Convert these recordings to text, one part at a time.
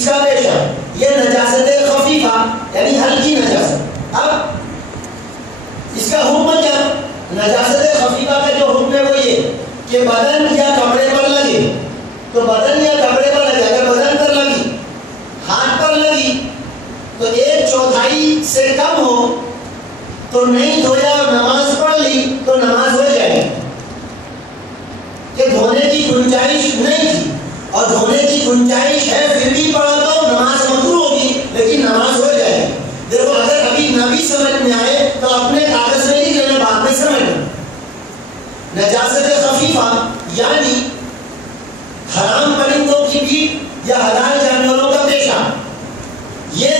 اس کا پیشہ یہ نجاست خفیفہ یعنی ہلکی نجاست. اب اس کا حکم کیا؟ نجاست خفیفہ کا جو حکم ہے وہ یہ کہ بدن یا کپڑے پر لگے تو بدن یا کپڑے پر لگے. اگر بدن پر لگی ہاتھ پر لگی تو 1/4 سے کم ہو تو نہیں دھویا اور نماز پڑھ لی تو نماز ہو جائے گی. کہ دھونے کی گنجائش نہیں تھی اور دھونے کی گنجائش ہے پھر بھی پڑھا تو نماز مکروہ ہوگی لیکن نماز ہو جائے گی. دیکھو اگر ابھی نہ بھی سمجھ میں آئے تو اپنے کاغذ میں نہیں لینا، بعد میں سمجھنا. نجاست خفیفہ یعنی حرام پرندوں کی پیٹھ یا حلال جانوروں کا پیشاب یہ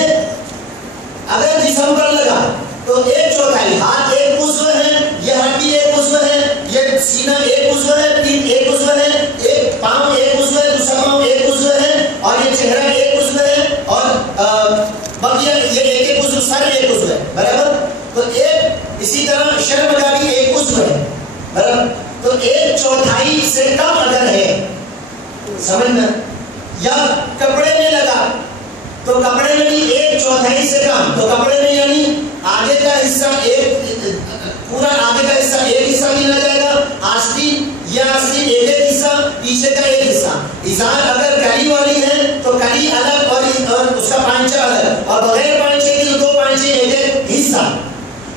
اگر جسم پر لگا تو 1/4 ہاتھ ایک عضو ہے، یہ ہڈی ایک عضو ہے، یہ سینہ ایک عضو ہے، پیٹھ ایک عضو ہے، ایک پاؤں ایک عضو ہے، دوسرا پاؤں ایک عضو ہے اور یہ چہرہ ایک عضو ہے اور بقیہ یہ ایک عضو، سر ایک عضو ہے برابر. تو ایک اسی طرح شرم کا بھی ایک عضو ہے برابر. تو 1/4 سے کم اگر ہے سمجھنا یا کپڑے میں لگا تو کپڑے میں بھی 1/4 سے کم تو کپڑے میں یعنی آگے کا حصہ ایک پورا آگے کا حصہ ایک حصہ ملا جائے گا، آستین یا آستین ایک حصہ، پیچھے کا ایک حصہ. ازار اگر کلی والی ہے تو کلی الگ اور اس کا پانچہ الگ اور بغیر پانچے کی 2 پانچے ایک حصہ.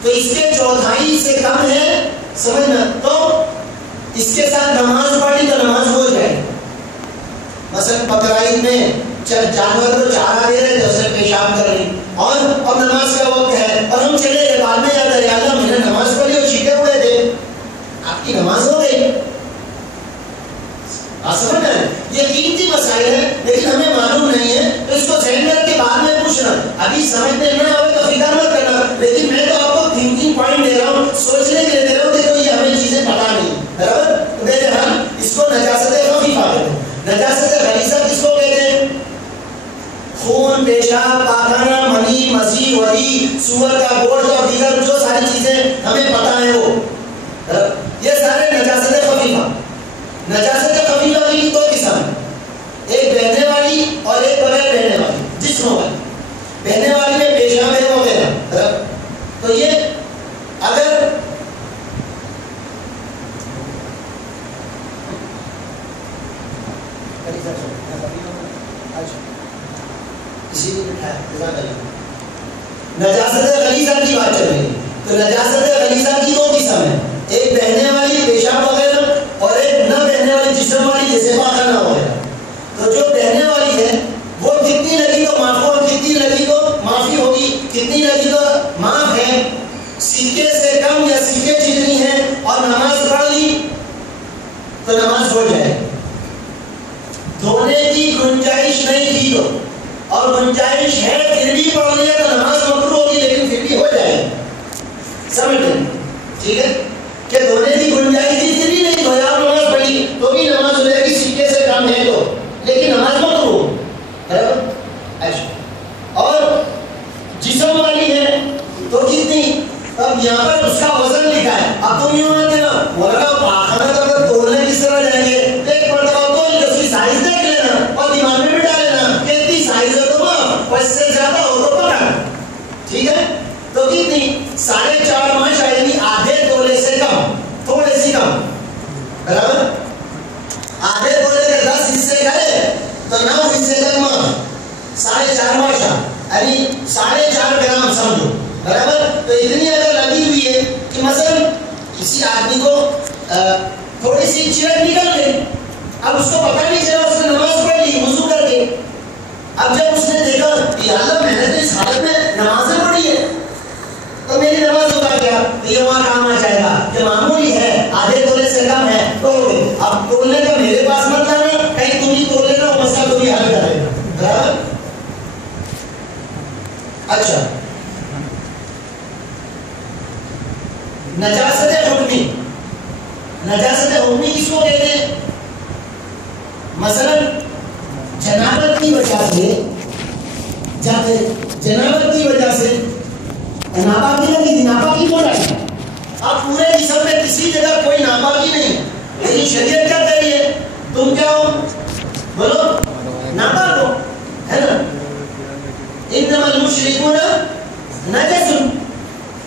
تو اس کے 1/4 سے کم ہے سمجھنا تو اس کے ساتھ نماز پڑھی تو نماز ہو جائے. مثلا بقرعید میں جانور کو چارہ دے رہے تھے اسے پیشاب کر لی اور اب نماز کا وقت ہے اور ہم چلے گئے، بعد میں یاد آیا اللہ میں نے نماز پڑھی اور چھینٹے اڑے تھے، آپ کی نماز ہو گئی. آپ سمجھ رہے ہیں یہ قیمتی مسائل ہے لیکن ہمیں معلوم نہیں ہے تو اس کو ذہن میں رکھ کے بعد میں پوچھنا. ابھی سمجھنے نہ آئے تو فکر مت کرنا، لیکن میں تو آپ کو تھنکنگ پوائنٹ دے رہا ہوں، سوچنے کے لیے دے رہا ہوں. دیکھو یہ ہمیں چیزیں پتا نہیں برابر. بہرحال اس کو نجاست خفیفہ کہتے ہیں. نجاست غلیظہ کس کو کہتے ہیں؟ خون، پیشاب، پاخانہ، منی، مزی، وری، سور کا گوشت اور دیگر جو ساری چیزیں ہمیں پتا ہے وہ یہ سارے نجاست خفیفہ. نجاست خفیفہ کی 2 قسم ہیں، ایک بہنے والی اور ایک بغیر بہنے والی، جسموں والی. بہنے والی میں پیشاب ہے وغیرہ. تو یہ اگر نجاست غلیظہ کی بات چل رہی ہے تو نجاست غلیظہ کی 2 قسم ہیں، ایک بہنے والی پیشاب وغیرہ اور ایک نہ بہنے والی جسم والی جیسے پاخانہ وغیرہ. تو جو بہنے والی ہے وہ کتنی لگی تو معاف اور کتنی لگی تو معافی ہوگی، کتنی لگی تو معاف ہے. سکے سے کم یا سکے جتنی ہے اور نماز پڑھ لی تو نماز ہو جائے. دھونے کی گنجائش نہیں تھی تو اور گنجائش ہے پھر بھی پڑھ لیا تو نماز مکروہ ہوگی لیکن پھر بھی ہو جائے. سمجھ لیں ٹھیک ہے کہ دھونے کی گنجائش تھی پھر بھی نہیں دھویا اور نماز پڑھی تو بھی نماز ہو جائے گی، سکے سے کم ہے تو لیکن نماز مکروہ برابر. ایسا اور جسم والی ہے تو کتنی، اب یہاں پر اس کا وزن لکھا ہے. اب تم یوں آتے نا مولانا پاخانہ تو اگر تولنے کس طرح جائیں گے ایک مرتبہ تو اس کی سائز دیکھ لینا اور دماغ میں بٹھا لینا کہ اتنی سائز ہے تو اور اس سے زیادہ ہو تو پکڑ. ٹھیک ہے تو کتنی 4.5 ماش آئے گی، آدھے تولے سے کم، تھوڑے سی کم برابر. آدھے تولے کے 10 حصے کرے تو 9 حصے تک معاف، 4.5 ماشا یعنی 4.5 گرام سمجھو برابر. تو اتنی اگر لگی ہوئی ہے کہ مثلا کسی آدمی کو تھوڑی سی چرک نکل گئی، اب اس کو پتہ نہیں چلا، اس نے نماز پڑھ لی وضو کر کے. اب جب اس نے دیکھا کہ اللہ میں نے تو اس حالت میں نمازیں پڑھی ہے تو میری نماز ہوگا کیا، تو یہ وہاں کام آ جائے گا کہ معمولی ہے، آدھے تولے سے کم ہے تو ہو گئے. اب تولنے کا میرے پاس مت لانا، کہیں تم ہی تول لینا، وہ مسئلہ تم ہی حل کر لینا برابر. اچھا نجاست حکمی، نجاست حکمی کس کو کہتے ہیں؟ مثلا جنابت کی وجہ سے، جب جنابت کی وجہ سے ناپاکی ہو رہی ہے، اب پورے جسم میں کسی جگہ کوئی ناپاکی نہیں، لیکن شریعت کیا کہہ رہی ہے تم کیا ہو، بولو ناپاک ہو ہے نا, انما المشرکون نجس,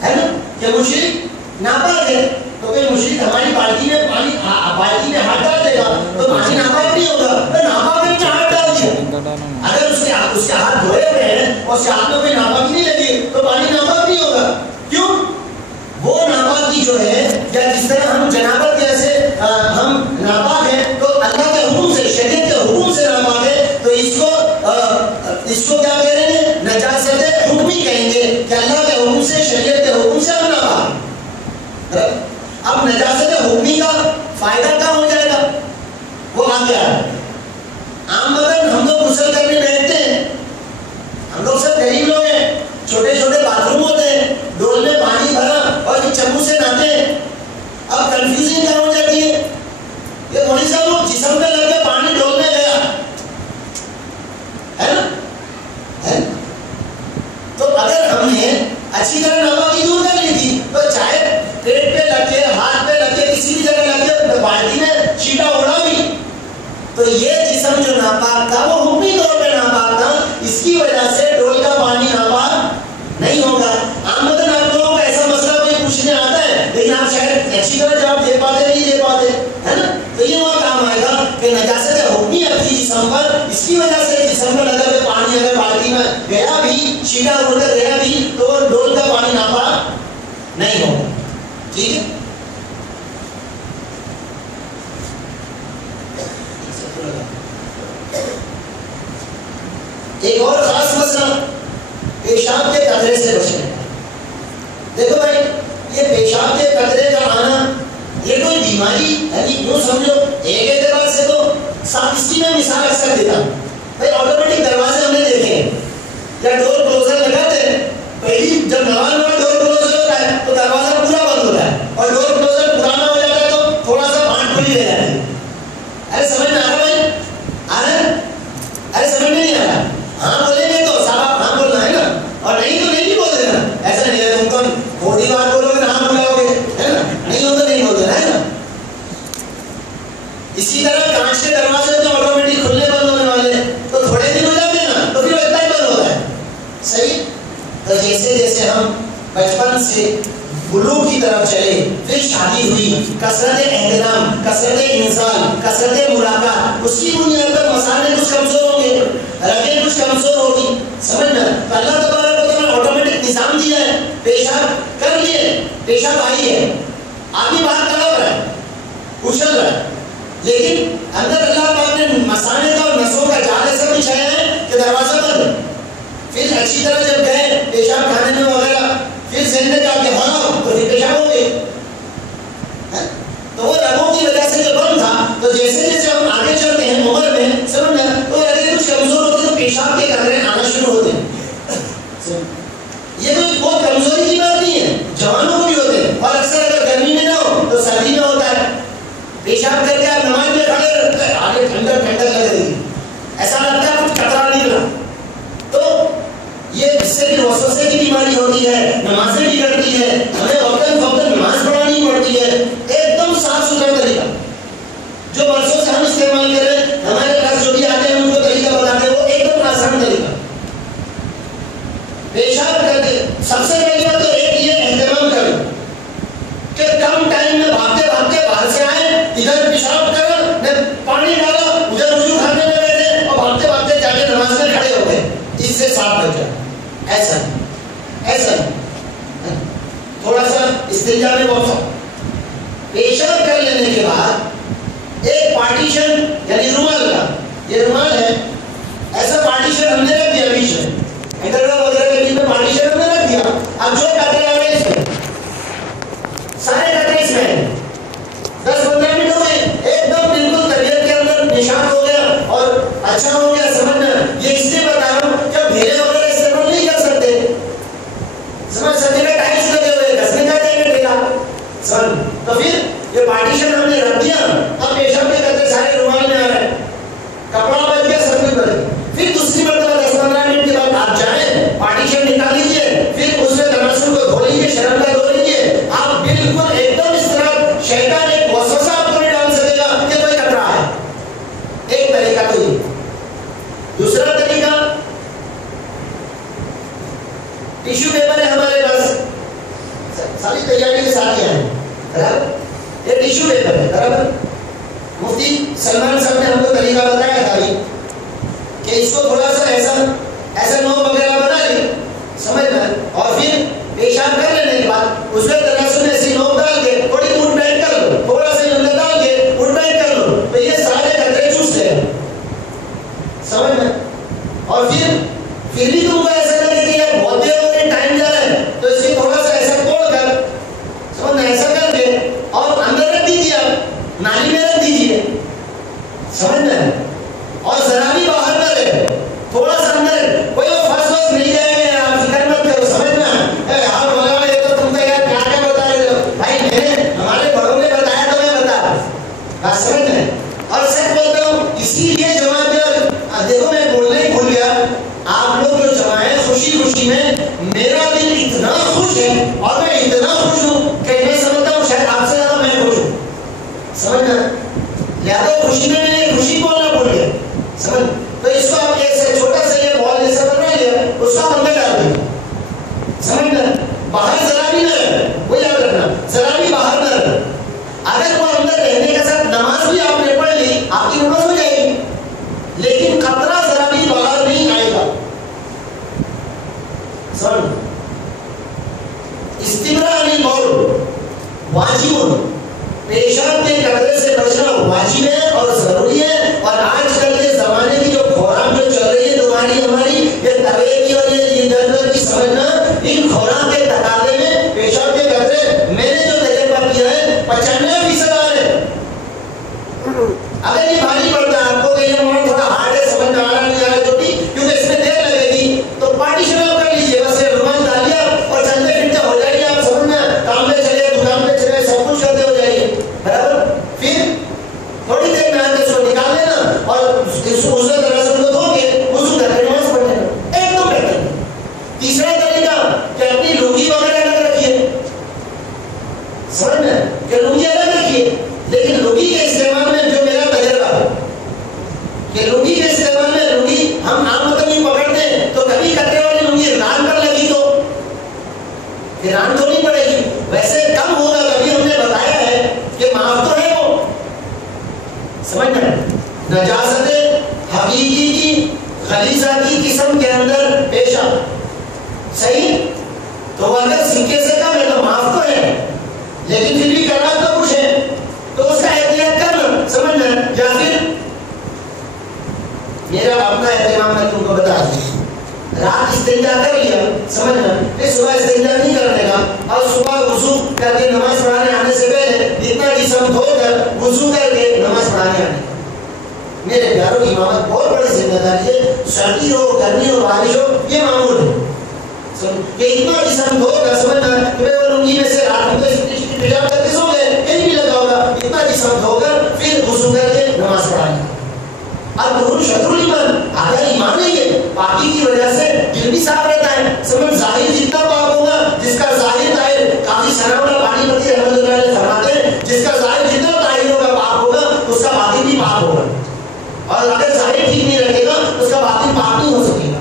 ہے نا, کہ مشرک ناپاک ہے. تو کوئی مشرک ہماری بالٹی میں ہاتھ ڈال دے گا تو پانی ناپاک نہیں ہوگا, تو ناپاک میں ہاتھ ڈال دیا. اگر اس کے ہاتھ دھوئے ہوئے ہیں اور اس کے ہاتھ میں کوئی ناپاکی نہیں لگی تو پانی ناپاک نہیں ہوگا. کیوں؟ وہ ناپاکی جو ہے, یا جس طرح ہم جنابت جیسے ہم ناپاک ہیں تو اللہ کے حکم سے, شریعت کے حکم سے ناپاک ہے, تو اس کو کیا کہہ رہے ہیں؟ نجاست حکمی کہیں گے کہ اللہ کے حکم سے, شریعت کے حکم سے ہم ناپاک. اب نجاست حکمی کا فائدہ کیا ہو جائے گا وہ آ گیا ہے. عام مطلب ہم لوگ غسل کرنے بیٹھتے ہیں, ہم لوگ سب غریب لوگ ہیں, چھوٹے چھوٹے باتھ روم ہوتے ہیں, ڈول میں پانی بھرا اور ایک چمو سے نہاتے ہیں. اب کنفیوژن کیا ہو جاتی ہے, یہ مولوی صاحب وہ جسم پہ لگ کے پانی ڈول میں گیا ہے نا, تو اگر ہم نے اچھی طرح ناپاکی دور کر لی تھی تو چاہے پیٹ پہ لگ کے, ہاتھ پہ لگ کے, کسی بھی جگہ لگ کے بالٹی میں چھینٹا اڑا بھی, تو یہ جسم جو ناپاک تھا وہ حکمی طور پہ ناپاک تھا, اس کی وجہ سے ڈول کا پانی ناپاک نہیں ہوگا. عامتاً آپ لوگوں کو ایسا مسئلہ کوئی پوچھنے آتا ہے لیکن آپ شاید اچھی طرح جواب دے پاتے نہیں دے پاتے, ہے نا, تو یہ وہاں کام آئے گا کہ نجاست حکمی اپنی جسم پر, اس کی وجہ سے جسم پر لگا کے پانی اگر بالٹی میں گیا بھی, چھینٹا اڑ کر گیا بھی, تو ڈول کا پانی ناپاک نہیں ہوگا. ٹھیک ہے, ایک اور خاص مسئلہ پیشاب کے قطرے سے بچنے کا. دیکھو بھائی, یہ پیشاب کے قطرے کا آنا یہ کوئی بیماری یعنی یوں سمجھو, ایک اعتبار سے تو اس کی میں مثال اکثر دیتا ہوں بھائی. آٹومیٹک دروازے ہم نے دیکھے ہیں یا ڈور کلوزر لگاتے ہیں, پہلی جب نواز نواز ڈور کلوزر ہوتا ہے تو دروازہ پورا بند ہوتا ہے, اور ڈور کلوزر پرانا ہو جاتا ہے تو تھوڑا سا بانٹ کھلی رہ جاتی ہے. ارے سمجھ میں آ رہا بھائی, آ رہا ہے؟ ارے سمجھ میں نہیں آ رہا. ہاں بولیں گے تو صاحب ہاں بولنا ہے نا, اور نہیں تو نہیں بھی بول دینا. ایسا نہیں ہے تم تو تھوڑی بات بولو گے ہاں بلاؤ گے, ہے نا, نہیں ہو تو نہیں بول دینا, ہے نا. اسی طرح کانچ کے دروازے تو آٹومیٹک کھلنے بند ہونے والے, تو تھوڑے دن ہو جاتے ہیں نا تو پھر وہ اتنا ہی بند ہوتا ہے. صحیح. تو جیسے جیسے ہم بچپن سے بلوغ کی طرف چلے, پھر شادی ہوئی, کثرت احترام, کثرت انزال, کثرت ملاقات, اس کی بنیاد پر مسالے کچھ کمزور ہوں گے, رگیں کچھ کمزور ہوگی, سمجھنا. تو اللہ تبارک و تعالیٰ نے آٹومیٹک نظام دیا ہے, پیشاب کر لیے, پیشاب آئی ہے, آدمی باہر کھڑا ہو رہا ہے, اچھل رہا ہے, لیکن اندر اللہ پاک نے مسانے کا اور نسوں کا جال ایسا بچھایا ہے کہ دروازہ بند. پھر اچھی طرح جب گئے پیشاب کھانے میں وغیرہ, پھر ذہن نے کہا کہ ہاں تو پھر پیشاب ہو گئی. تو وہ رگوں کی وجہ سے جو بند تھا, تو جیسے جیسے ہم آگے چلتے ہیں عمر میں, سمجھنا, تو رگیں کچھ کمزور ہوتی تو پیشاب کے قطرے آنا شروع ہوتے ہیں. یہ کوئی بہت کمزوری کی بات نہیں ہے, جوانوں کو بھی ہوتے ہیں, اور اکثر اگر گرمی میں نہ ہو تو سردی میں ہوتا ہے. پیشاب کر کے آپ نماز میں کھڑے رہتے ہیں, آگے ٹھنڈک ٹھنڈک لگ رہی ہے, ایسا لگتا ہے کچھ قطرہ نہیں رہا. تو یہ اس سے پھر وسوسے کی بیماری ہوتی ہے, نمازیں بگڑتی ہے, ہمیں وقتاً فوقتاً نماز پڑھانی پڑتی ہے. ایک دم صاف ستھرا طریقہ جو برسوں سے ہم استعمال کریں, ہمارے پاس جو بھی آتے ہیں ان کو طریقہ بتاتے ہیں, وہ ایک دم آسان طریقہ. پیشاب کر کے سب سے پہلی بات تو ایک یہ اہتمام کرو کہ کم ٹائم میں بھاگتے بھاگتے باہر سے آئے, ادھر پیشاب کرو, پانی ڈالا, ادھر وضو کرنے میں بیٹھے, اور بھاگتے بھاگتے جا کے نماز میں کھڑے ہو گئے. اس سے صاف بچ جائے. ایسا ایسا تھوڑا سا استنجا میں وقفہ. پیشاب کر لینے کے بعد ایک پارٹیشن یعنی رومال کا, یہ رومال ہے, ایسا پارٹیشن ہم نے رکھ دیا بیچ میں, انٹرول وغیرہ کے بیچ میں پارٹیشن ہم نے رکھ دیا. اب جو قطرے آ رہے اس میں, سارے قطرے اس میں 10-15 منٹ ہو گئے, ایک دم بالکل طبیعت کے اندر نشان ہو گیا اور اچھا ہو گیا. سمجھنا, یہ اس لیے بتا رہا ہوں کہ بھیڑے وغیرہ استعمال نہیں کر سکتے, سمجھ سکتے ہیں, ٹائلس لگے ہوئے, گھسنے جاتے ہیں ٹھیلا, سمجھ. تو پھر یہ پارٹیشن ہم نے رکھ دیا, اب پیشاب کے قطرے سارے رومال میں آ رہے ہیں, کپڑا بچ گیا, سب کچھ بچ گیا. پھر دوسری مرتبہ 10-15 منٹ کے بعد آپ جائیں, پارٹیشن نکال لیجیے, پھر اس میں تناسب کو دھو لیجیے, شرم کا دھو لیجیے. آپ بالکل ایک دم اس طرح شیطان ایک وسوسہ آپ کو نہیں ڈال سکے گا کہ کوئی قطرہ ہے. ایک طریقہ تو یہ. دوسرا طریقہ ٹیشو پیپر ہے ہمارے پاس، ساری تیاری کے ساتھ ہیں برابر، یہ ٹیشو پیپر ہے برابر. مفتی سلمان صاحب نے ہم کو طریقہ بتایا تھا کہ اس کو تھوڑا سا ایسا نوک وغیرہ بنا لے سمجھ میں، اور پھر پیشاب کر لینے کے بعد اس میں تناسب میں ایسی نوک ڈال کے تھوڑی اٹھ بیٹھ کر لو، تھوڑا سا اندر ڈال کے اٹھ بیٹھ کر لو تو یہ سارے قطرے چوس لے سمجھ میں. اور پھر بھی تم کو ایسا لگے کہ یہ بہت دیر ہو گئی ٹائم جا رہا ہے تو اس کی تھوڑا سا ایسا توڑ کر سمجھ میں ایسا کر کے اور اندر رکھ دیجیے، آپ نالی میں رکھ دیجیے سمجھ میں، اور ذرا بھی باہر نہ رہے، تھوڑا سا اندر کوئی وہ فرسٹ وقت مل جائے گا، آپ فکر مت کرو سمجھ میں. آپ مولانا یہ تو تم تو یار کیا کیا بتا رہے ہو بھائی، میں نے ہمارے بڑوں نے بتایا تو میں بتا بات سمجھ میں. اور سچ بولتا ہوں اسی لیے جماعت میں دیکھو میں بولنا ہی بھول گیا، آپ لوگ جو جمع ہے خوشی خوشی میں، میرا دل اتنا خوش ہے اور میں اتنا خوش ہوں کہ میں سمجھتا ہوں شاید آپ سے زیادہ میں خوش ہوں سمجھ میں. لہٰذا خوشی میں میں خوشی بولنا بھول گیا سمجھ. تو اس کو آپ ایسے چھوٹا سا یہ بال جیسا بنا لیا، اس کو اندر ڈال دیں سمجھ میں، باہر ذرا بھی نہ رہے، وہ یاد رکھنا ذرا بھی باہر نہ رہے. اگر وہ اندر رہنے کے ساتھ نماز بھی آپ نے پڑھ لی آپ کی نماز ہو جائے گی، لیکن قطرہ ذرا بھی باہر نہیں آئے گا سمجھ. استمرار البول واجب، پیشاب کے قطرے سے بچنا واجب ہے اور ضروری ہے. اور آج کل کے زمانے کی جو خوراک جو چل رہی ہے تمہاری ہماری، یہ توے کی اور یہ جانور کی سمجھنا، ان خوراک کے تقاضے میں پیشاب کے قطرے میں نے جو تجربہ کیا ہے 95% آ رہے ہیں. اگر یہ بھاری پڑتا ہے آپ کو کہ یہ موڑ تھوڑا ہارڈ ہے سمجھ میں آنا نہیں آ رہا جو بھی، کیونکہ اس میں دیر لگے گی، تو پارٹیشن آپ کر لیجیے، بس یہ رومال ڈال لیا اور چلتے پھرتے ہو جائیے، آپ سمجھ میں کام میں چلے دکان پہ چلے سب کچھ کرتے ہو جائیے برابر. پھر تھوڑی دیر میں آتے اس کو نکال لینا اور اس کو دھو کے وضو کر کے نماز پڑھ لینا، ایک دم بہتر. تیسرا طریقہ کہ اپنی لنگی وغیرہ الگ رکھیے سمجھ میں، کہ لنگی الگ رکھیے، لیکن لنگی کے استعمال میں جو میرا تجربہ ہے کہ لنگی کے استعمال میں لنگی ہم عام مطلب نہیں پکڑتے ہیں تو کبھی کٹے والی لنگی ران پر لگی تو پھر ران تو نہیں پڑے گی، ویسے کم ہوگا. کبھی ہم نے بتایا ہے کہ معاف تو ہے وہ سمجھ میں. نجاست حقیقی کی غلیظہ کی قسم کے اندر پیشاب صحیح، تو اگر سکے سے کم ہے تو معاف تو ہے، لیکن پھر بھی کرنا تو کچھ ہے تو اس کا احتیاط کرنا سمجھ میں. یا پھر میرا اپنا اہتمام میں تم کو بتا دوں، رات استنجا کر لیا سمجھ میں، پھر صبح استنجا نہیں کرنے کا، اور صبح وضو کر کے نماز پڑھانے آنے سے پہلے اتنا جسم دھو کر وضو کر کے نماز پڑھانے آنے کا. میرے پیاروں کی امامت بہت بڑی ذمہ داری ہے، سردی ہو گرمی ہو بارش ہو یہ معمول ہے کہ اتنا جسم دھو کر سمجھنا کہ وہ لنگی میں سے رات میں پیشاب کر کے سو گئے کہیں بھی لگا ہوگا، اتنا جسم دھو کر پھر وضو کر کے نماز پڑھانے. اب ضرور شطر الایمان اگر ایمان ہے یہ پاکی کی وجہ سے دل بھی صاف رہتا ہے سمجھ. ظاہر جتنا پاک ہوگا، جس کا ظاہر طاہر، کافی سناولا پانی پتی رحمۃ اللہ علیہ فرماتے ہیں جس کا ظاہر جتنا طاہر ہوگا پاک ہوگا اس کا باطن بھی پاک ہوگا، اور اگر ظاہر ٹھیک نہیں رکھے گا اس کا باطن پاک نہیں ہو سکے گا.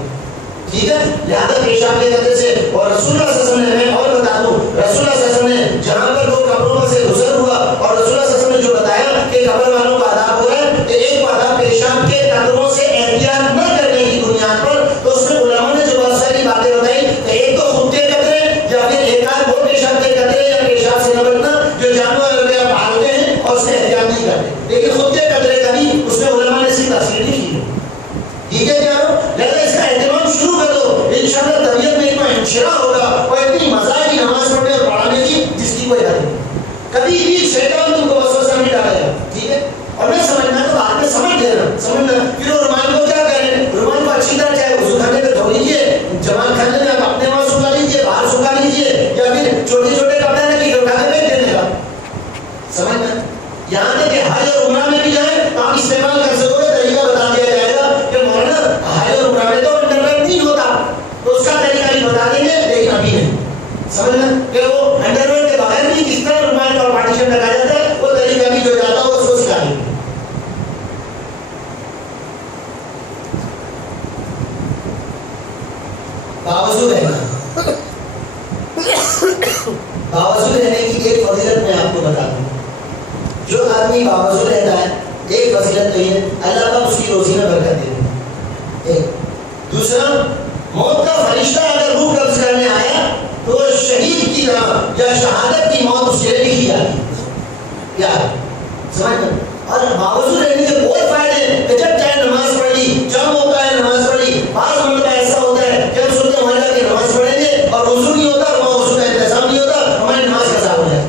ٹھیک ہے، لہٰذا پیشاب کے قطرے سے. اور رسول اللہ صلی اللہ علیہ وسلم نے، میں اور بتا دوں، رسول اللہ صلی اللہ علیہ وسلم نے جہاں پر دو قبروں سے گزر ہوا اور رسول اللہ صلی اللہ علیہ وسلم نے جو بتایا کہ قبر والوں کا عذاب ہو رہا ہے، کہ ایک بات پیشاب کے قطروں سے احتیاط نہ کرنے کی بنیاد پر، تو اس میں علماء نے جو بہت ساری باتیں بتائی کہ ایک تو خود کے قطرے یا پھر ایک آدھ وہ پیشاب کے قطرے یا پیشاب سے نہ بچنا جو جانور وغیرہ پالتے ہیں اور اس سے احتیاط نہیں کرتے، لیکن خود کے قطرے کا بھی اس میں علماء نے سی تفصیل نہیں کی. ٹھیک ہے پیارو، لہذا اس کا اہتمام شروع کر دو، انشاءاللہ طبیعت میں اتنا انشراح ہوگا اور اتنی مزہ کی نماز پڑھنے اور پڑھانے کی جس کی کوئی حد نہیں. کبھی بھی شیطان تم کو وسوسہ نہیں ڈالے گا. ٹھیک ہے، اور میں سمجھنا تو بعد میں سمجھ لینا سمجھنا. پھر وہ رومال کو کیا کریں، رومال کو اچھی طرح چاہے وضو کرنے پہ دھو لیجیے، جمال کرنے میں آپ اپنے وہاں سکھا لیجیے، باہر سکھا لیجیے، یا پھر چھوٹے چھوٹے کپڑے رکھیں گے اٹھا کے پھینک دینے کا سمجھنا. یہاں تک کہ حج اور عمرہ میں بھی جائیں تو آپ استعمال کر سکو گے. طریقہ بتا دیا جائے گا کہ مولانا حج اور عمرہ میں تو انٹرنیٹ نہیں ہوتا، تو اس کا طریقہ بھی بتا دیں گے، لیکن ابھی نہیں سمجھنا کہ وہ انڈرویئر کے بغیر بھی کس طرح رومال اور پارٹیشن لگا جاتا ہے، وہ طریقہ بھی جو جاتا ہے وہ اس کو سکھا دیں گے. باوضو رہنا آدمی باوضو رہتا ہے، ایک فضیلت تو یہ اللہ پاک اس کی روزی میں برکت دے دے. دوسرا، موت کا فرشتہ اگر روح قبض کرنے آیا تو شہید کی طرح یا شہادت کی موت اس کے لیے لکھی جاتی کیا سمجھ میں. اور باوضو رہنے کے بہت فائدے ہیں کہ جب چاہے نماز پڑھ لی، جب ہوتا ہے نماز پڑھ لی. بعض مرتبہ ایسا ہوتا ہے کہ ہم سوچتے ہیں وہاں جا کے نماز پڑھیں گے اور وضو نہیں ہوتا، وہاں وضو کا انتظام نہیں ہوتا، ہماری نماز قضا ہو جائے.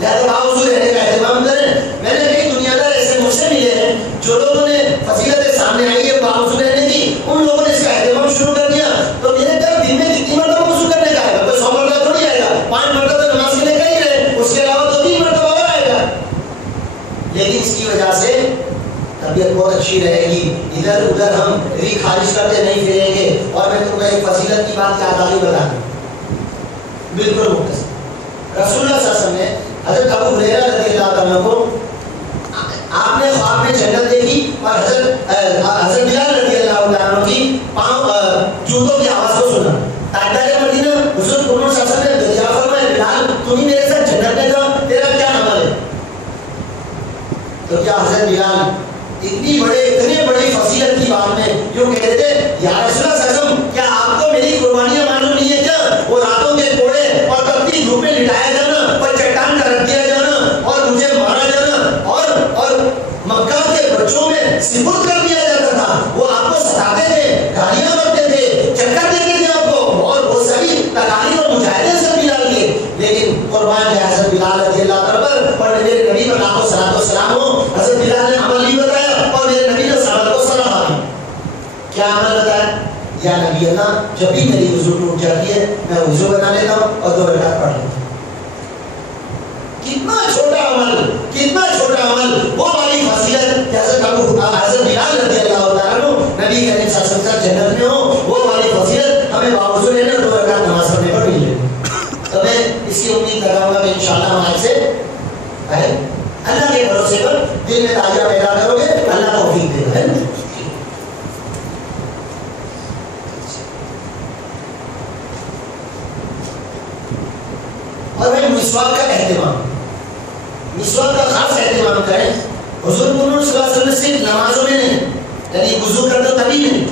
لہٰذا باوضو رہنے کا اہتمام کریں. میں نے کئی دنیا دار ایسے مجھ سے ملے ہیں جو لوگوں نے فضیلتیں سامنے آئی ہے باوضو رہنے کی، ان لوگوں نے اس کا اہتمام شروع کر دیا. تو میرے گھر دن میں کتنی مرتبہ وضو کرنے کا ہے؟ کوئی 100 مرتبہ تھوڑی آئے گا، 5 مرتبہ تو نماز کے لیے کر ہی رہے، اس کے علاوہ 2-3 مرتبہ اور آئے گا. لیکن اس کی وجہ سے طبیعت بہت اچھی رہے گی، ادھر ادھر ہم ری خارج کرتے نہیں پھریں گے. اور میں تم کو ایک فضیلت کی بات یاد آ گئی بتا دوں بالکل مختصر. رسول اللہ صلی اللہ علیہ وسلم نے حضرت ابو ہریرہ رضی اللہ عنہ کو آپ نے خواب میں جنت دیکھی اور حضرت بلال رضی اللہ عنہ کی پاؤں جوتوں کی آواز کو سنا. تاجدار مدینہ حضور صلی اللہ علیہ وسلم نے دریافت فرمایا بلال تم ہی میرے ساتھ جنت میں جاؤ، تیرا کیا عمل ہے؟ تو کیا حضرت بلال اتنی بڑی فضیلت کی بات میں جو کہتے تھے یا رسول اللہ صلی اللہ علیہ وسلم کیا آپ کو میری قربانیاں معلوم نہیں ہے کیا؟ وہ راتوں کے کوڑے اور تپتی دھوپ میں لٹایا جانا اور چٹان کا رکھ دیا جانا اور مجھے مارا جانا اور مکہ کے بچوں میں سپرد کر دیا جاتا تھا، وہ آپ کو ستاتے تھے، گالیاں بکتے تھے، چکر دیتے تھے آپ کو، اور وہ سبھی تکالیف اور مجاہدے سے بلال کے. لیکن قربان ہے حضرت بلال رضی اللہ عنہ پر اور میرے نبی پر لاکھوں صلاۃ و سلام ہو. حضرت بلال نے عمل نہیں بتایا اور میرے نبی نے صلاۃ و سلام دی. کیا عمل بتایا؟ یا نبی اللہ جب بھی میری وضو ٹوٹ جاتی ہے میں وضو بنا لیتا ہوں اور 2 رکعت پڑھ لیتا ہوں. کتنا چھوٹا عمل وہ والی فضیلت حضرت بلال رضی اللہ عنہ نبی کریم صلی اللہ علیہ وسلم جنت میں ہو، وہ والی فضیلت ہمیں باوضو رہنا 2 رکعت نماز پڑھنے پر مل جائے. تو میں اس کی امید کر رہا ہوں کہ انشاءاللہ ہم آج سے اللہ کے بھروسے پر دل میں تاجہ پیدا کرو گے، اللہ توفیق دے گا. اور میں مسواک کا اہتمام، مسواک کا خاص اہتمام کریں. حضور صلی اللہ علیہ وسلم صرف نمازوں میں نہیں، یعنی وضو کرتے تبھی نہیں،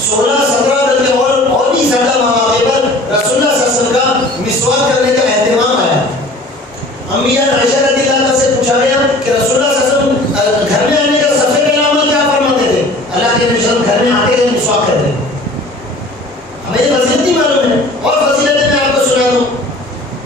16-17 بلکہ اور بھی زیادہ مواقع پر رسول اللہ صلی اللہ علیہ وسلم کا مسواک کرنے کا اہتمام آیا. امیہ عائشہ رضی اللہ عنہا سے پوچھا گیا کہ رسول اللہ صلی اللہ علیہ وسلم گھر میں آنے کا سب سے پہلا عمل کیا فرماتے تھے؟ اللہ کے نبی صلی اللہ علیہ وسلم گھر میں آتے تھے مسواک کرتے تھے. ہمیں یہ فضیلت نہیں معلوم ہے. اور فضیلت میں آپ کو سنا دوں،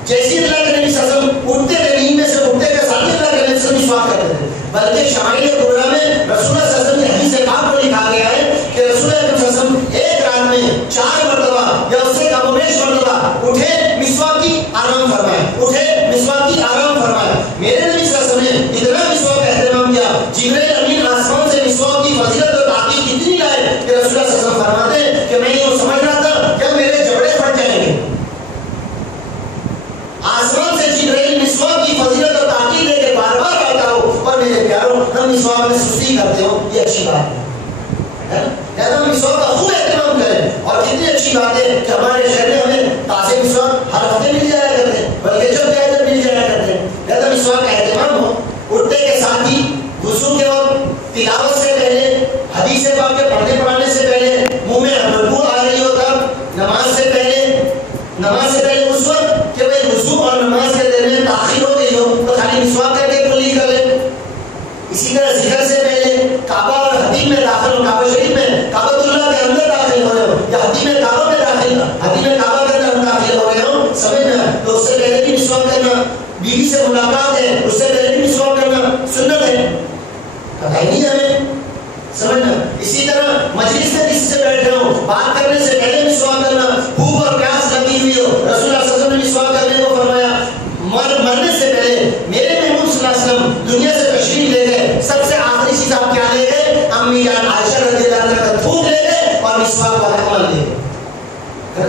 جیسی اللہ کے نبی صلی اللہ علیہ وسلم اٹھتے تھے نیند میں سے اٹھتے کے ساتھ اللہ کے نبی صلی اللہ علیہ وسلم مسواک کرتے تھے. بلکہ شمائل کبریٰ میں رسول اللہ صلی اللہ علیہ وسلم کی حدیث پاک کو لکھا گیا ہے کہ رسول اللہ صلی اللہ علیہ وسلم ایک رات میں 4 مرتبہ یا اس سے کم و بیش مرتبہ اٹھے مسواک کی آرام فرمائے، اٹھے مسواک کی آرام فرمائے. میرے نبی صلی اللہ علیہ وسلم نے اتنا مسواک کا اہتمام کیا، جبرائیل امین آسمان سے مسواک کی فضیلت اور تاکید کتنی لائے کہ رسول اللہ صلی اللہ علیہ وسلم فرماتے ہیں کہ میں یہ سمجھ رہا تھا کہ میرے جبڑے پھٹ جائیں گے. آسمان سے جبرائیل مسواک کی فضیلت اور تاکید لے کے بار بار آتا ہو. اور میرے پیاروں ہم مسواک میں سستی کرتے ہو، یہ اچھی بات ہے. لہذا ہم مسواک کا خوب اہتمام کریں. اور کتنی اچھی بات ہے کہ ہمارے شہر میں ہمیں تازے مسواک ہر ہفتے مل جایا کرتے ہیں، بلکہ جب چاہے تب مل جایا کرتے ہیں. لہذا مسواک کا اہتمام ہو. اٹھتے کے ساتھ ہی وضو کے وقت، تلاوت سے پہلے، حدیث پاک کے پڑھنے پڑھانے سے پہلے، منہ میں بدبو آ رہی ہو تب، نماز سے پہلے اس وقت کہ بھائی وضو اور نماز کے درمیان تاخیر ہو گئی ہو تو خالی مسواک کر کے کلی کر لیں. اسی طرح ذکر سے پہلے کعبہ اور حدیم میں داخل ہو، کعبہ شریف میں کعبۃ اللہ کے اندر داخل ہو رہے ہو یا حدیم کعبہ میں حدیم کعبہ کے اندر داخل ہو رہے ہو، سمجھنا تو اس سے پہلے بھی مسواک کرنا. بیوی سے ملاقات ہے اس سے پہلے بھی مسواک کرنا سنت ہے، پتہ ہی نہیں ہمیں، سمجھنا. اسی طرح مجلس میں کسی سے بیٹھے ہو، بات کرنے سے پہلے مسواک کرنا. بھوک اور پیاس لگی ہوئی ہو، رسول اللہ صلی اللہ علیہ وسلم نے مسواک کرنے کو فرمایا. مرنے سے پہلے میرے محبوب صلی اللہ علیہ وسلم دنیا سے تشریف لے گئے، سب سے آخری چیز آپ کیا لے گئے؟ امی جان عائشہ رضی اللہ عنہا کا تھوک لے گئے اور مسواک والا عمل لے گئے.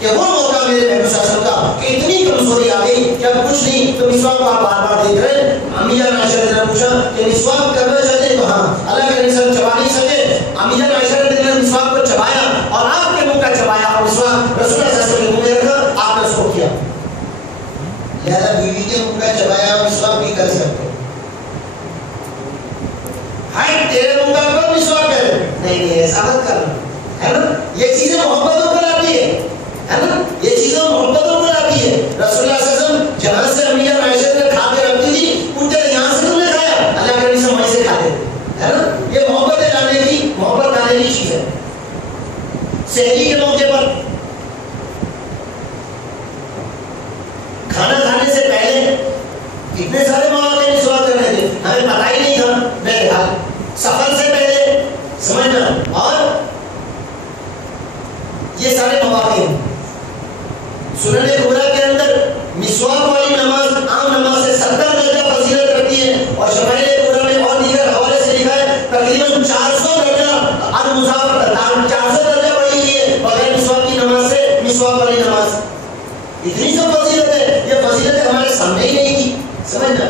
کہ وہ موقع میرے محبوب صلی اللہ علیہ وسلم کا کہ اتنی کمزوری آ گئی کہ اب کچھ نہیں تو مسواک کو آپ بار بار دیکھ رہے ہیں. امی جان عائشہ رضی اللہ عنہا پوچھا کہ مسواک کرنا چاہتے ہیں تو ہاں. اللہ کے نبی صلی اللہ علیہ وسلم چبا نہیں سکے. امی جان عائشہ رضی اللہ عنہا نے مسواک کو چبایا اور آپ کے منہ کا چبایا اور مسواک رسول اللہ صلی اللہ علیہ وسلم کے منہ میں رکھا، آپ نے اس کو کیا. لہذا بیوی کے منہ کا چبایا ہائٹ تیرے منہ کا اوپر مسواک کر نہیں ایسا مت کرنا ہے نا. یہ چیزیں محبتوں پر آتی ہے نا, یہ چیزیں محبتوں پر آتی ہے. رسول اللہ صلی اللہ علیہ وسلم جہاں سے امیہ عائشہ نے کھا کے رکھتی تھی ان کے یہاں سے تم نے کھایا, اللہ کے نبی سے وہیں سے کھاتے ہے نا. یہ محبت لانے کی, محبت لانے کی چیز ہے. سحری کے موقع پر کھانا کھانے سے پہلے کتنے سارے مواقع مسواک کرنے تھے, ہمیں پتہ ہی نہیں تھا. بہرحال سفر سے پہلے سمجھنا, اور یہ سارے مواقع ہیں. سنن کبریٰ کے اندر مسواک والی نماز عام نماز سے 70 درجہ فضیلت رکھتی ہے, اور شمائل کبریٰ میں اور دیگر حوالے سے لکھا ہے تقریباً 400 درجہ المضاف 400 درجہ بڑھی ہوئی ہے بغیر مسواک کی نماز سے مسواک والی نماز. اتنی سب فضیلت ہے, یہ فضیلت ہمارے سامنے ہی نہیں کی. سمجھنا,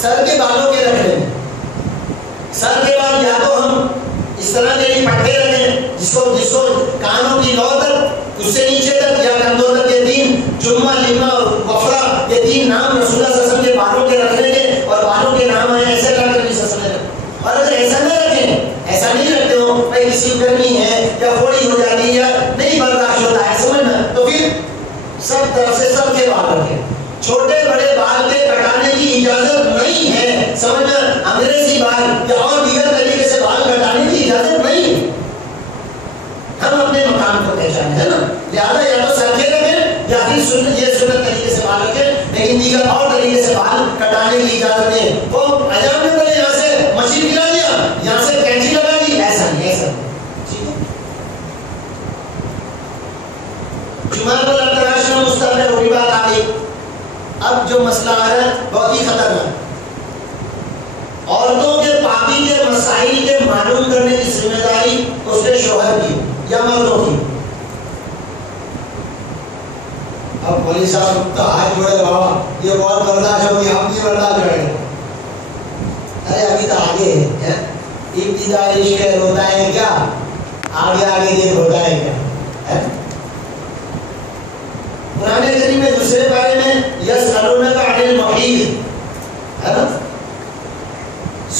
سر کے بالوں کے رکھنے میں, سر کے بال یا تو ہم اس طرح کے پٹھے رکھیں جس کو کانوں کی لو تک, اس سے نیچے تک, یا کندھوں تک. یہ 3 جمعہ لما وفرا, یہ 3 نام رسول اللہ صلی اللہ علیہ وسلم کے بالوں کے رکھنے کے, اور بالوں کے نام آئے ایسے لا کر نہیں. اور اگر ایسا نہ رکھیں, ایسا نہیں رکھتے ہو بھائی کسی کو گرمی ہے یا پھوڑی ہو جاتی ہے یا نہیں برداشت ہوتا ہے سمجھنا, تو پھر سب طرف سے سب کے بال رکھیں. چھوٹے بڑے بال کے کٹانے کی اجازت نہیں ہے سمجھنا. انگریزی بال یا اور دیگر طریقے سے بال کٹانے کی اجازت نہیں. ہم اپنے مقام کو پہچانے ہے نا, لہٰذا یا تو سر کے رکھیں یا پھر یہ سنت طریقے سے بال رکھیں, لیکن دیگر اور طریقے سے بال کٹانے کی اجازت نہیں. وہ اجازت میں بولے یہاں سے مشین گرا دیا, یہاں سے کینچی لگا دی, ایسا نہیں, ایسا جمعہ پر تراشنا مستقبل وہی بات آ گئی. اب جو مسئلہ آ رہا ہے بہت ہی خطرناک. عورتوں کے پاکی کے مسائل کے معلوم کرنے کی ذمہ داری اس کے شوہر کی یا مردوں کی. اب مولوی صاحب تو ہاتھ جوڑے بابا یہ بہت برداشت ہوگی, ہم نہیں برداشت کریں گے. ارے ابھی تو آگے ہے, ابتدائی عشق ہوتا ہے کیا, آگے آگے دیکھ ہوتا ہے کیا. قرآن کریم میں دوسرے بارے میں یسألونک عن المحیض ہے نا,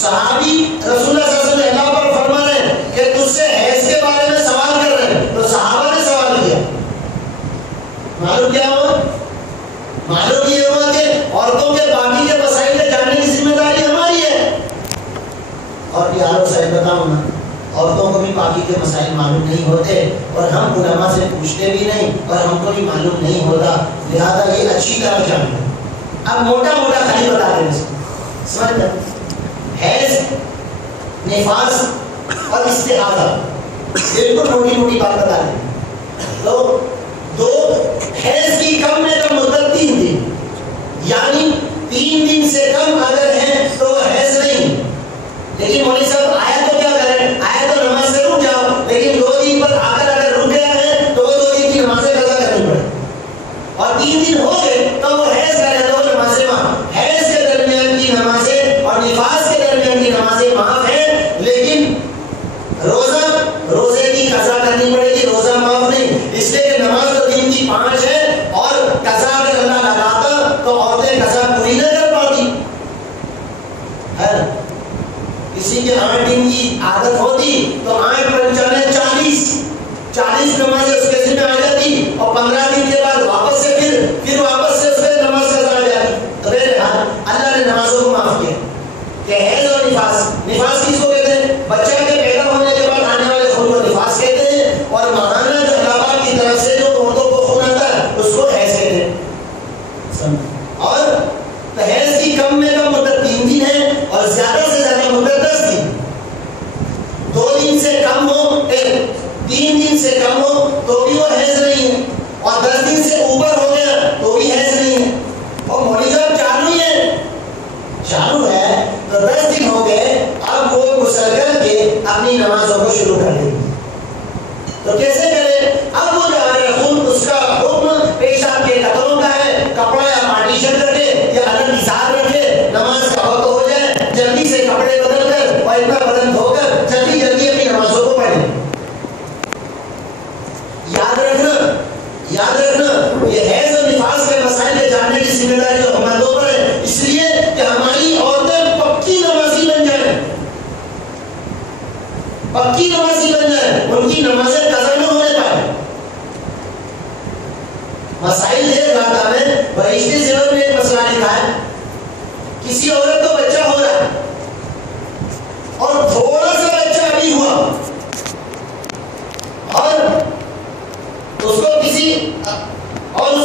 صحابی رسول اللہ صلی اللہ علیہ وسلم اللہ پر فرما رہے ہیں کہ تجھ سے حیض کے بارے میں سوال کر رہے ہیں, تو صحابہ نے سوال کیا. معلوم کیا ہوا, معلوم یہ ہوا کہ عورتوں کے باقی کے مسائل کے جاننے کی ذمہ داری ہماری ہے. اور پیاروں صاحب بتاؤں نا, عورتوں کو بھی باقی کے مسائل معلوم نہیں ہوتے, اور ہم علماء سے پوچھتے بھی نہیں, اور ہم کو بھی معلوم نہیں ہوتا, لہذا یہ اچھی طرح جاننا. اب موٹا موٹا خالی بتا دیں سمجھ لیں, حیض, نفاس اور استحاضہ, بالکل موٹی موٹی بات بتا دیں. تو دو حیض کی کم میں کم مدت 3 دن, یعنی 3 دن سے کم اگر ہے تو حیض نہیں. لیکن مولوی صاحب آیا تو کیا کریں, آیا تو نماز سے رک جاؤ, لیکن 2 دن پر آ کر اگر رک گیا ہے تو وہ 2 دن کی نمازیں قضا کرنی پڑے, اور 3 دن ہو گئے تو وہ حیض کرے تو نمازیں معاف. حیض کے درمیان کی نمازیں اور نفاس کے درمیان کی نمازیں معاف ہیں, لیکن روزے کی قضا کرنی پڑے گی, روزہ معاف نہیں. اس لیے کہ نماز تو دن کی 5 ہے, اور قضا اگر اللہ لگاتا تو عورتیں قضا پوری نہ کر پاتی ہے. کسی کے 8 دن کی عادت ہوتی تو 8 × 40 نمازیں اس کے ذمہ آ جاتی, اور 15 دن کے بعد واپس سے پھر واپس سے اس پہ نماز قضا آ جاتی. تو بہرحال اللہ نے نمازوں کو معاف کیا. کہ حیض اور نفاس, نفاس کس کو کہتے ہیں, بچہ کے پیدا ہونے کے بعد آنے والے خون کو نفاس کہتے ہیں, اور ماہانہ جو اللہ پاک کی طرف سے جو عورتوں کو خون آتا ہے اس کو حیض کہتے ہیں. اور حیض کی کم میں کم مدت 3 دن ہے, اور زیادہ سے زیادہ مدت 10 دن. 2 دن سے کم ہو, 3 دن سے کم ہو تو بھی وہ حیض نہیں ہے, اور 10 دن سے اوپر ہو گیا تو بھی حیض نہیں ہے. اور مولوی صاحب چالو ہے, چالو ہے تو 10 دن ہو گئے, اب وہ غسل کر کے اپنی نمازوں کو شروع کر دیں. تو کیسے کرے, اب وہ جو آ رہا خون اس کا حکم پیشاب کے قطروں کا ہے, کپڑا یا پارٹیشن رکھے یا الگ نثار رکھے, نماز کا وقت ہو جائے جلدی سے کپڑے بدل کر اور اتنا بدن دھو کر جلدی جلدی اپنی نمازوں کو پڑھیں. یاد رکھنا یہ حیض اور نفاس کے مسائل کے جاننے کی ذمہ داری جو ہمارے اوپر ہے, اس لیے کہ ہماری مسائل دیکھ رہا تھا میں، بہشتی زیور میں ایک مسئلہ لکھا ہے، کسی عورت کو بچہ ہو رہا ہے اور تھوڑا سا بچہ ابھی ہوا اور اس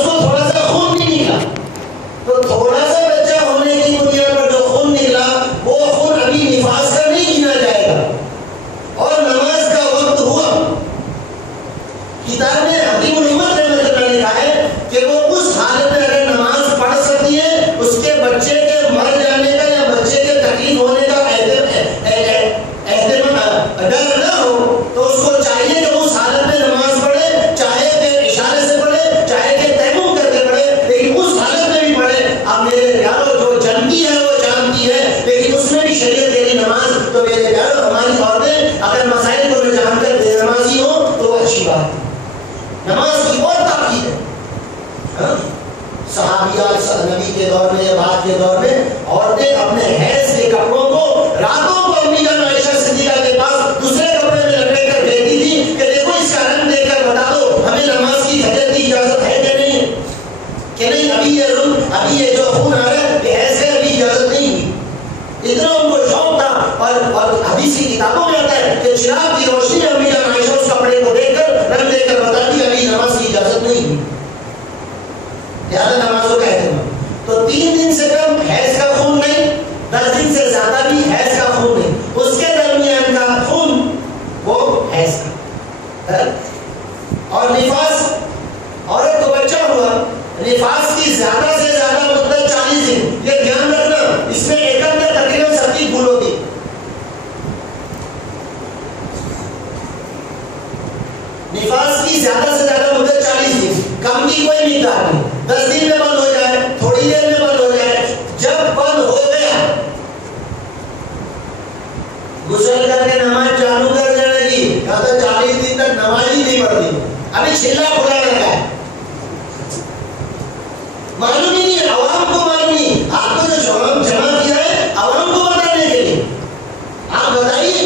کو تھوڑا سا خون نہیں نکلا، تو تھوڑا سا بچہ ہونے کی بنیاد پر جو خون نکلا وہ خون ابھی نفاس کا نہیں گنا جائے گا، اور نماز کا وقت ہوا۔ کتاب میں حکیم الامت رحمۃ اللہ نے لکھا ہے کہ وہ اس حالت میں اگر نماز پڑھ سکتی ہے، اس کے بچے کے مر جانے کا یا بچے کے تکلیف ہونے کا ڈر نہ ہو، تو اس کو چاہیے کہ اس حالت میں نماز پڑھے، چاہے کہ اشارے سے پڑھے، چاہے کہ تیمم کر کے پڑھے، لیکن اس حالت میں بھی پڑھے۔ اب میرے پیارو جو جانتی ہے وہ جانتی ہے، لیکن اس میں بھی شریعت دے رہی نماز، تو میرے پیارو ہماری عورتیں اگر مسائل کو نہ جان کر بے نمازی ہو تو وہ اچھی بات ہے۔ نماز کی بہت تاکید ہے۔ صحابیات نبی کے دور میں یا بعد کے دور میں عورتیں اپنے حیض کے کپڑوں کو راتوں کو امی جان عائشہ صدیقہ کے پاس دوسرے کپڑے میں لپیٹ کر بھیجتی تھی کہ دیکھو اس کا رنگ دیکھ کر بتا دو ہمیں نماز کی حجت کی اجازت ہے کہ نہیں، کہ نہیں ابھی یہ جو خون آ رہا ہے یہ حیض ہے، ابھی اجازت نہیں ہوئی۔ اتنا ان کو شوق تھا، اور حدیث کی کتابوں میں آتا ہے کہ چراغ کی روشنی میں امی جان عائشہ اس کپڑے کو دیکھ کر رنگ دیکھ کر بتاتی ابھی نماز کی اجازت نہیں ہوئی، زیادہ نمازوں کا اہتمام۔ تو 3 دن سے کم حیض کا خون نہیں، 10 دن سے زیادہ بھی حیض کا خون نہیں، اس کے درمیان کا خون وہ حیض کا۔ اور نفاس، عورت کو بچہ ہوا، نفاس کی زیادہ سے زیادہ مدت 40 دن، یہ دھیان رکھنا، اس میں ایک اندر تقریباً سب کی بھول ہوتی۔ نفاس کی زیادہ سے زیادہ مدت 40 دن، کم کی کوئی مقدار نہیں، 10 دن میں بند ہو جائے، تھوڑی دیر میں بند ہو جائے، جب بند ہو گیا غسل کر کے نماز چالو کر دینے کی، کہا تھا 40 دن تک نماز ہی نہیں پڑھتی، ابھی چھلا کھلا رہتا ہے، معلوم ہی نہیں، عوام کو معلوم نہیں، آپ کو جو جمع کیا ہے عوام کو بتانے کے لیے، آپ بتائیے۔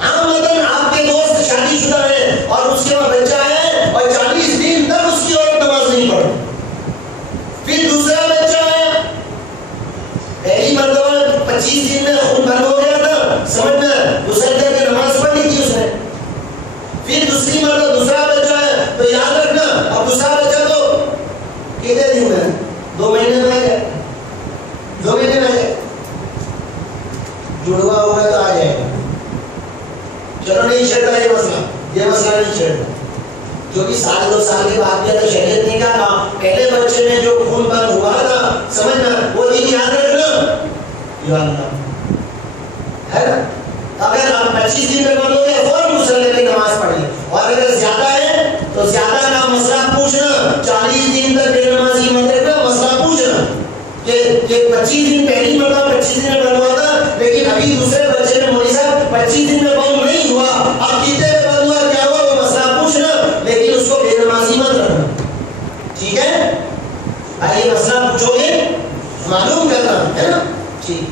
عامتاً آپ کے دوست شادی شدہ ہیں اور اس کے بعد بچہ ہے اور 40 دن تک اس کی عورت نماز نہیں پڑھی، پھر دوسرا بچہ ہے، پہلی مرتبہ 25 دن میں خون بند ہو گیا تھا، سمجھنا غسل کر کے نماز پڑھ لی تھی اس نے، پھر دوسری مرتبہ دوسرا بچہ ہے، تو یاد رکھنا اب دوسرا بچہ تو کتنے دن میں 2 مہینے میں آ جائے، 2 مہینے میں آ جائے، جڑوا ہوگا تو آ جائے گا۔ چلو نہیں چھیڑتا یہ مسئلہ نہیں چھیڑتا، جو بھی 2 سال کے بعد کیا تو شریعت نے کہا تھا پہلے بچے میں جو خون بند ہوا تھا، سمجھنا وہ دن یاد رکھنا، ہے نا؟ اگر آپ 25 دن میں بند ہو گیا فوراً غسل کر کے نماز پڑھ لیں، اور اگر زیادہ ہے تو زیادہ کا مسئلہ پوچھنا، 40 دن تک بے نمازی مت رکھنا، مسئلہ پوچھنا کہ 25 دن پہلی مرتبہ 25 دن میں بند ہوا تھا، لیکن ابھی دوسرے بچے میں مولوی صاحب 25 دن میں بند نہیں ہوا، اب کتنے میں بند ہوا کیا ہوا وہ مسئلہ پوچھنا، لیکن اس کو بے نمازی مت رکھنا، ٹھیک ہے؟ یہ مسئلہ پوچھو گے معلوم کرنا ہے نا، ٹھیک۔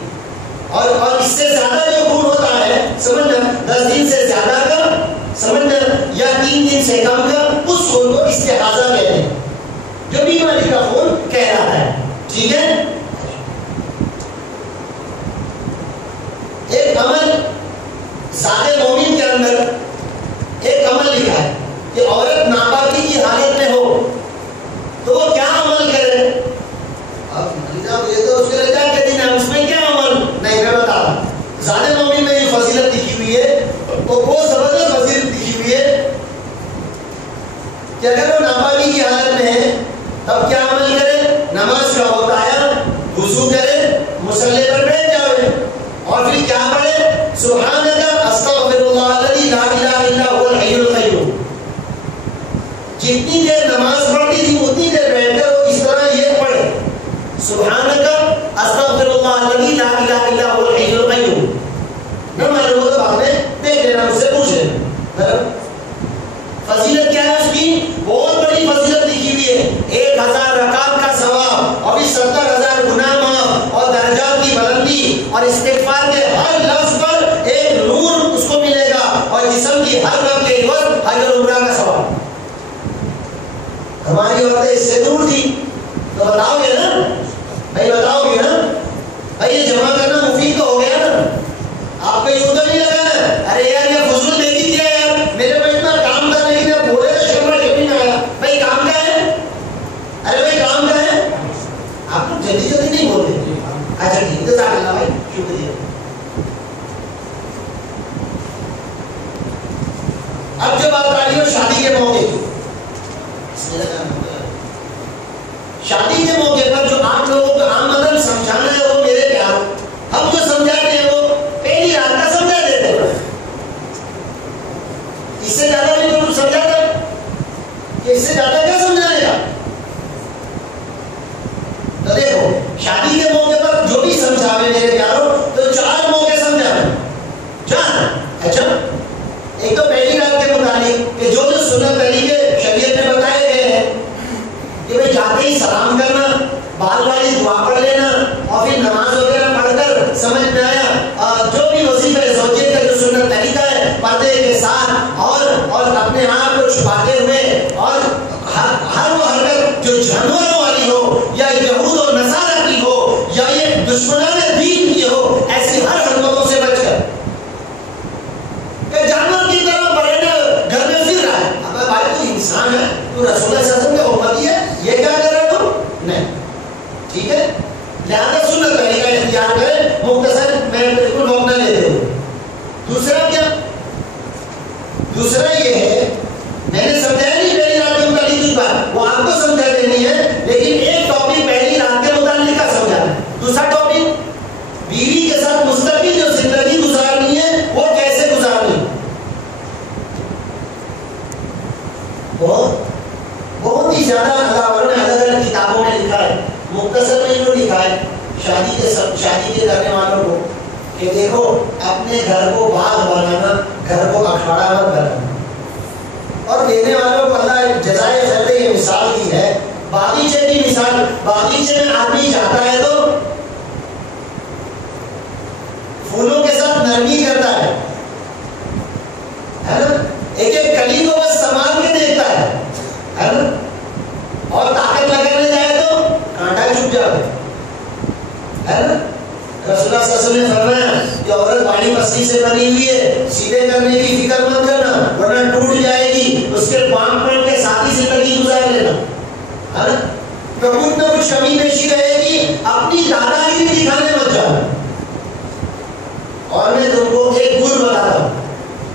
اور اس سے زیادہ جو خون ہوتا ہے سمجھنا 10 دن سے زیادہ کا سمجھنا یا 3 دن سے کم کا، اس خون کو استحاضہ کہتے ہیں، جو بیماری کا خون کہلاتا ہے، ٹھیک ہے؟ ایک عمل ذات مومن کے اندر ایک عمل لکھا ہے کہ عورت ناپاکی کی حالت میں ہو تو وہ کیا عمل کرے؟ اب یہ تو اس کے رجا کے دن ہے، اس میں کیا عمل نہیں میں بتا رہا، ذات مومن میں یہ فضیلت لکھی ہوئی ہے، تو بہت زبردست فضیلت لکھی ہوئی ہے کہ اگر وہ ناپاکی کی حالت میں ہے تب کیا عمل کرے؟ نماز کا وقت آیا وضو کرے، مصلی پر بیٹھ جاوے اور پھر کیا پڑھے؟ سبحانک استغفر اللہ الذی لا الہ الا هو الحی القیوم۔ جتنی دیر نماز پڑھتی تھی اتنی دیر بیٹھ کر وہ اس طرح یہ پڑھے، سبحانک استغفر اللہ الذی لا الہ الا هو الحی القیوم۔ نہ معلوم ہو تو بعد میں دیکھ لینا، مجھ سے پوچھ لینا۔ فضیلت کیا ہے اس کی؟ بہت بڑی فضیلت لکھی ہوئی ہے، 1000 رکعت کا ثواب، اور 70,000 گناہ معاف، اور درجات کی بلندی، اور استغفار کے ہر لفظ پر ایک نور اس کو ملے گا، اور جسم کی ہر رگ کے عوض حج اور عمرہ کا ثواب۔ ہماری عورتیں اس سے دور تھی. تو بتاؤ گے نا بھائی، بتاؤ گے نا بھائی، یہ جمع کرنا مفید تو ہو گیا نا. آپ کو یوں تو نہیں لگا نا ارے یار یہ فضول دے دی دیا یار، میرے پاس اتنا کام تھا لیکن اب بولے تو شرما کبھی نہ آیا. بھائی کام کا ہے، ارے بھائی کام کا ہے. آپ لوگ جلدی جلدی نہیں بولتے. اچھا ٹھیک ہے جزاک اللہ بھائی، شکریہ. اب جب بات آ رہی ہو شادی کے موقع کی، شادی کے موقع پر جو آپ لوگوں کو عام مطلب سمجھانا ہے وہ میرے پیاروں، ہم جو سمجھاتے ہیں وہ پہلی رات کا سمجھا دیتے ہیں. اس سے زیادہ بھی تو سمجھاتا ہے کہ اس سے زیادہ کیا سمجھائے گا. تو دیکھو شادی کے موقع پر جو بھی سمجھاوے میرے پیاروں تو 4 موقع سمجھاوے. 4 اچھا، ایک تو پہلی رات کے متعلق کہ جو سنت طریقے شریعت میں بتائے گئے ہیں کہ بھائی جاتے ہی سلام کرنا، بعد والی دعا پڑھ لینا اور پھر نماز وغیرہ پڑھ کر سمجھ میں آیا جو بھی وظیفہ زوجیت کا جو سنت طریقہ ہے پردے کے ساتھ اور اپنے آپ کو چھپاتے ہوئے اور ہر وہ حرکت جو جانوروں والی ہو یا یہود اور نصارہ کی ہو یا یہ دشمنان دین کی ہو، ایسی ہر حرکتوں سے بچ کر کہ جانور کی طرح پریڈ گھر میں پھر رہا ہے. اب بھائی تو انسان ہے، تو رسول اللہ صلی اللہ علیہ وسلم کا امتی ہے، یہ کیا کر رہے ہو نہیں. ٹھیک ہے، لہذا سنت طریقہ اختیار کریں. مختصر میں بالکل وقت نہ لیتے ہوں. دوسرا کیا، دوسرا یہ ہے میں نے سمجھایا نہیں پہلی رات کے متعلق کی بات، وہ آپ کو سمجھا دینی ہے، لیکن ایک ٹاپک پہلی رات کے متعلق کا سمجھانا ہے. دوسرا ٹاپک بیوی کے ساتھ مستقل جو زندگی گزارنی ہے وہ کیسے گزارنی. بہت ہی زیادہ خداوند نے الگ الگ کتابوں میں لکھا ہے، مختصر میں جو لکھا ہے شادی کے کرنے والوں کو کہ دیکھو اپنے گھر کو باغ بنانا، گھر کو اکھاڑا مت بنانا. اور دینے والوں کو اللہ جزائے خیر یہ مثال دی ہے، باغیچے کی مثال. باغیچے میں آدمی جاتا ہے تو پھولوں کے ساتھ نرمی کرتا ہے نا، ایک ایک کلی کو بس سنبھال کے دیکھتا ہے نا، اور طاقت لگانے جائے تو کانٹا چھپ جاتا ہے نا. رسول اللہ صلی اللہ علیہ وسلم نے فرمایا کہ عورت باڑی پستی سے بنی ہوئی ہے، سیدھے کرنے کی فکر مت کرنا ورنہ ٹوٹ جائے گی. اس کے پام پڑ کے ساتھی زندگی گزار لینا ہے نا. تو کچھ نہ کچھ کمی بیشی رہے گی، اپنی دادا گیری دکھانے مت جاؤ. اور میں تم کو ایک گل بتاتا ہوں،